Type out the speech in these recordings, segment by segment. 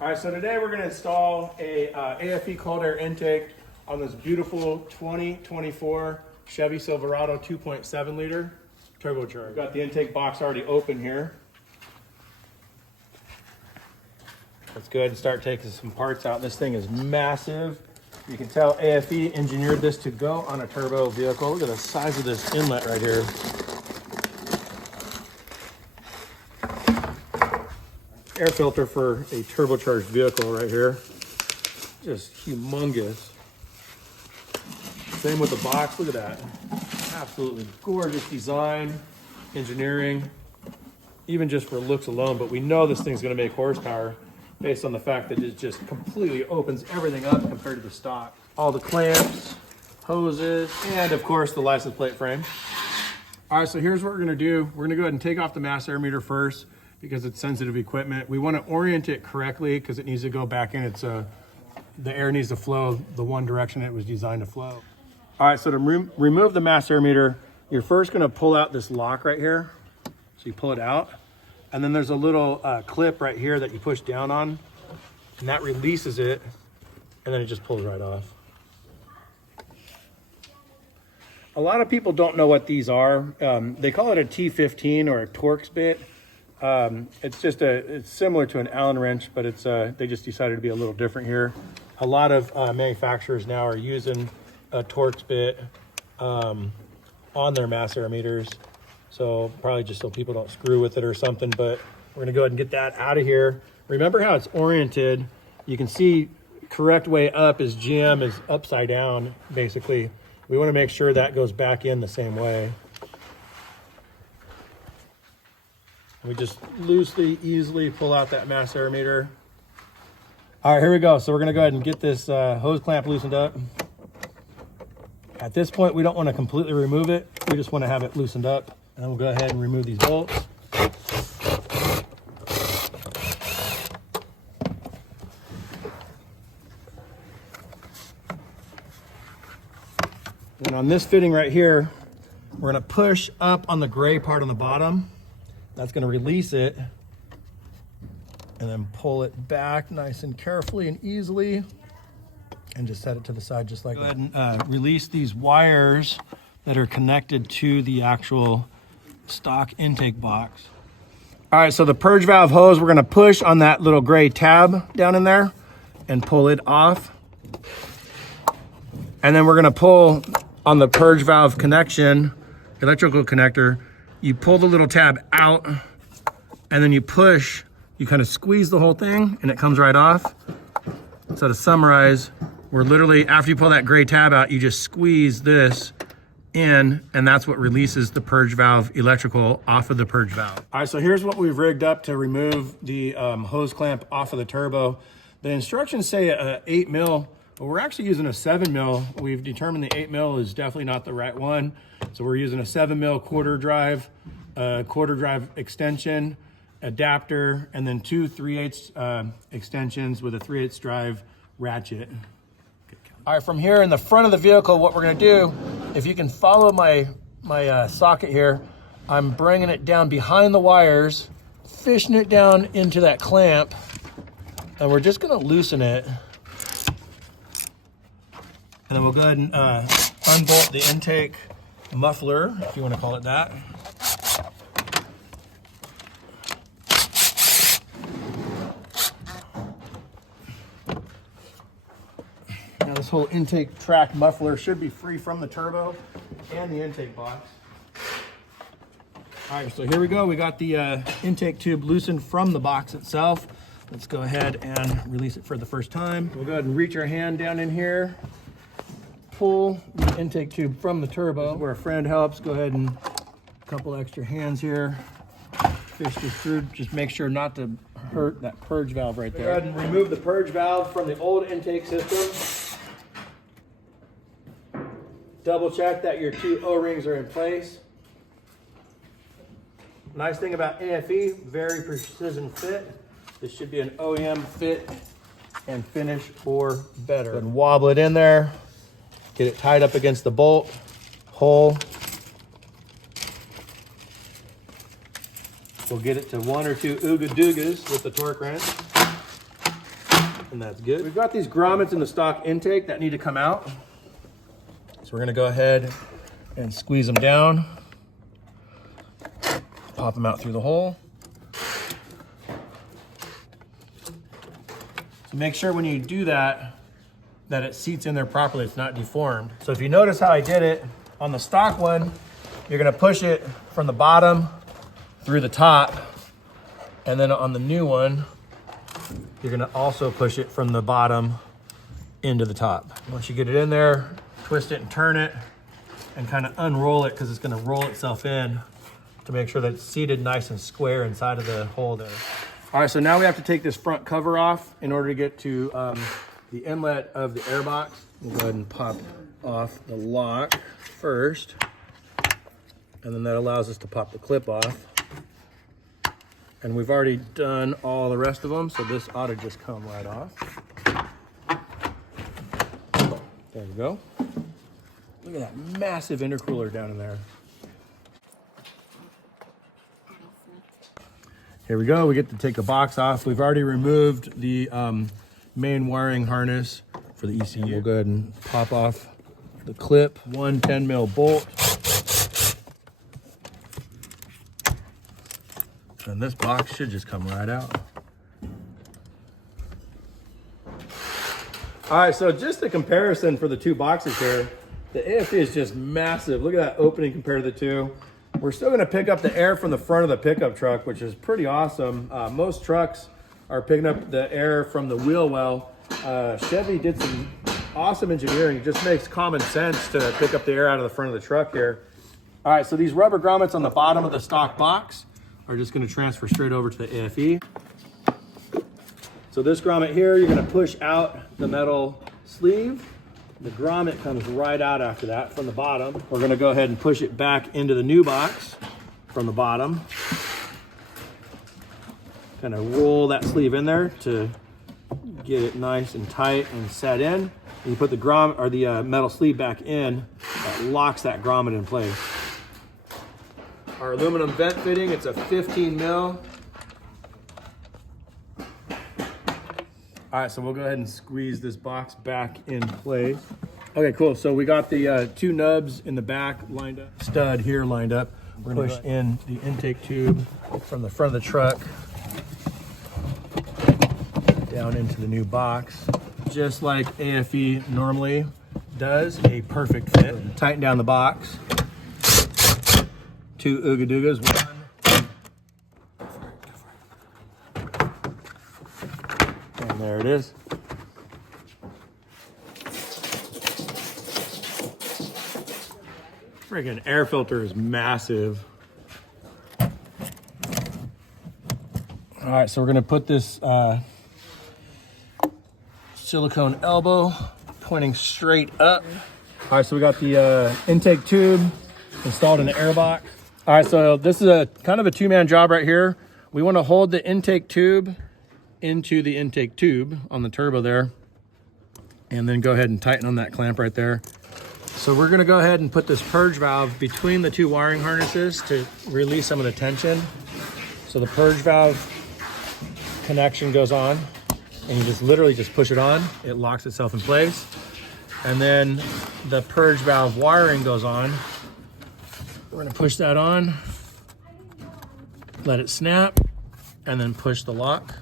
All right, so today we're going to install a AFE cold air intake on this beautiful 2024 Chevy Silverado 2.7 liter turbocharged. We've got the intake box already open here. Let's go ahead and start taking some parts out. This thing is massive. You can tell AFE engineered this to go on a turbo vehicle. Look at the size of this inlet right here. Air filter for a turbocharged vehicle right here. Just humongous. Same with the box, look at that. Absolutely gorgeous design, engineering, even just for looks alone, but we know this thing's gonna make horsepower based on the fact that it just completely opens everything up compared to the stock. All the clamps, hoses, and of course the license plate frame. All right, so here's what we're gonna do. We're gonna go ahead and take off the mass air meter first because it's sensitive equipment. We wanna orient it correctly because it needs to go back in. The air needs to flow the one direction it was designed to flow. All right, so to remove the mass air meter, you're first gonna pull out this lock right here. So you pull it out, and then there's a little clip right here that you push down on, and that releases it, and then it just pulls right off. A lot of people don't know what these are. They call it a T15 or a Torx bit. It's similar to an Allen wrench, but they just decided to be a little different here. A lot of manufacturers now are using a Torx bit on their mass air meters. So probably just so people don't screw with it or something, but we're gonna go ahead and get that out of here. Remember how it's oriented. You can see correct way up is GM is upside down, basically. We wanna make sure that goes back in the same way. We just loosely, easily pull out that mass air meter. All right, here we go. So we're gonna go ahead and get this hose clamp loosened up. At this point, we don't wanna completely remove it. We just wanna have it loosened up. And then we'll go ahead and remove these bolts. And on this fitting right here, we're gonna push up on the gray part on the bottom. That's gonna release it. And then pull it back nice and carefully and easily. And just set it to the side just like that. Go ahead and release these wires that are connected to the actual stock intake box. All right, so the purge valve hose, we're gonna push on that little gray tab down in there and pull it off. And then we're gonna pull on the purge valve connection, electrical connector, you pull the little tab out and then you push, you kind of squeeze the whole thing and it comes right off. So to summarize, we're literally, after you pull that gray tab out, you just squeeze this in, and that's what releases the purge valve electrical off of the purge valve. All right, so here's what we've rigged up to remove the hose clamp off of the turbo. The instructions say 8 mil, but we're actually using a 7 mil. We've determined the 8 mil is definitely not the right one. So we're using a 7 mil quarter drive extension, adapter, and then two 3/8 extensions with a 3/8 drive ratchet. All right, from here in the front of the vehicle, what we're gonna do, if you can follow my socket here, I'm bringing it down behind the wires, fishing it down into that clamp, and we're just gonna loosen it. And then we'll go ahead and unbolt the intake muffler, if you wanna call it that. Now this whole intake track muffler should be free from the turbo and the intake box. All right, so here we go. We got the intake tube loosened from the box itself. Let's go ahead and release it for the first time. We'll go ahead and reach our hand down in here, pull the intake tube from the turbo. Where a friend helps, go ahead and a couple extra hands here. Fish this through, just make sure not to hurt that purge valve right there. Go ahead and remove the purge valve from the old intake system. Double check that your two O-rings are in place. Nice thing about AFE, very precision fit. This should be an OEM fit and finish or better. And wobble it in there, get it tied up against the bolt hole. We'll get it to 1 or 2 ooga doogas with the torque wrench. and that's good. We've got these grommets in the stock intake that need to come out. So we're gonna go ahead and squeeze them down, pop them out through the hole. So make sure when you do that, that it seats in there properly, it's not deformed. So if you notice how I did it, on the stock one, you're gonna push it from the bottom through the top, and then on the new one, you're gonna also push it from the bottom into the top. Once you get it in there, twist it and turn it, and kind of unroll it because it's gonna roll itself in to make sure that it's seated nice and square inside of the hole there. All right, so now we have to take this front cover off in order to get to the inlet of the air box. We'll go ahead and pop off the lock first, and then that allows us to pop the clip off. And we've already done all the rest of them, so this ought to just come right off. There we go. Look at that massive intercooler down in there. Here we go, we get to take the box off. We've already removed the main wiring harness for the ECU. We'll go ahead and pop off the clip, one 10 mil bolt. And this box should just come right out. All right, so just a comparison for the two boxes here. The AFE is just massive. Look at that opening compared to the two. We're still gonna pick up the air from the front of the pickup truck, which is pretty awesome. Most trucks are picking up the air from the wheel well. Chevy did some awesome engineering. It just makes common sense to pick up the air out of the front of the truck here. All right, so these rubber grommets on the bottom of the stock box are just gonna transfer straight over to the AFE. So this grommet here, you're gonna push out the metal sleeve. The grommet comes right out after that from the bottom. We're gonna go ahead and push it back into the new box from the bottom. Kind of roll that sleeve in there to get it nice and tight and set in. And you put the grommet or the metal sleeve back in, that locks that grommet in place. Our aluminum vent fitting, it's a 15 mil. All right, so we'll go ahead and squeeze this box back in place. Okay, cool. So we got the two nubs in the back lined up, stud here lined up. We're gonna push in the intake tube from the front of the truck down into the new box. Just like AFE normally does, a perfect fit. Tighten down the box. Two Ooga Doogas, one. And there it is. Freaking air filter is massive. All right, so we're gonna put this silicone elbow pointing straight up. All right, so we got the intake tube installed in the air box. All right, so this is a kind of a two-man job right here. We want to hold the intake tube into the intake tube on the turbo there, and then go ahead and tighten on that clamp right there. So we're gonna go ahead and put this purge valve between the two wiring harnesses to release some of the tension. So the purge valve connection goes on, and you just literally just push it on. It locks itself in place. And then the purge valve wiring goes on. We're gonna push that on, let it snap, and then push the lock.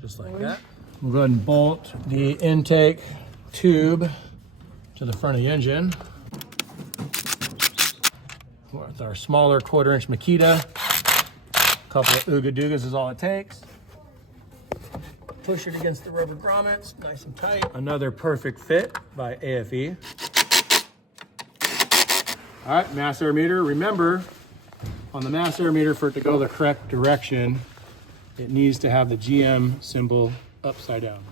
Just like that. We'll go ahead and bolt the intake tube to the front of the engine. With our smaller 1/4 inch Makita, a couple of Ooga Doogas is all it takes. Push it against the rubber grommets, nice and tight. Another perfect fit by AFE. All right, mass air meter. Remember, on the mass air meter, for it to go the correct direction, it needs to have the GM symbol upside down.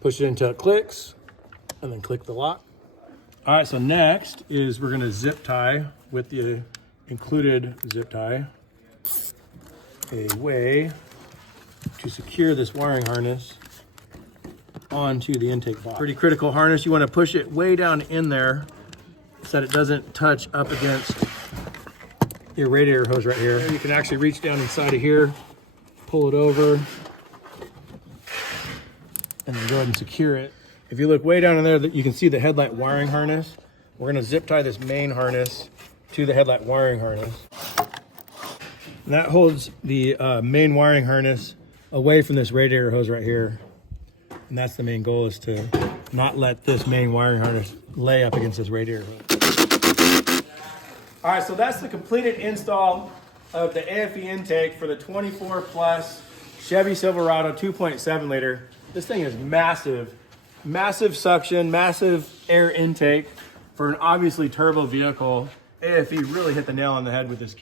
Push it until it clicks, and then click the lock. All right, so next is we're gonna zip tie with the included zip tie a way to secure this wiring harness onto the intake box. Pretty critical harness. You want to push it way down in there so that it doesn't touch up against your radiator hose right here. You can actually reach down inside of here, pull it over, and then go ahead and secure it. If you look way down in there, you can see the headlight wiring harness. We're gonna zip tie this main harness to the headlight wiring harness. And that holds the main wiring harness away from this radiator hose right here. And that's the main goal, is to not let this main wiring harness lay up against this radiator hose. All right, so that's the completed install of the AFE intake for the 24 plus Chevy Silverado 2.7 liter. This thing is massive, massive suction, massive air intake for an obviously turbo vehicle. AFE really hit the nail on the head with this kit.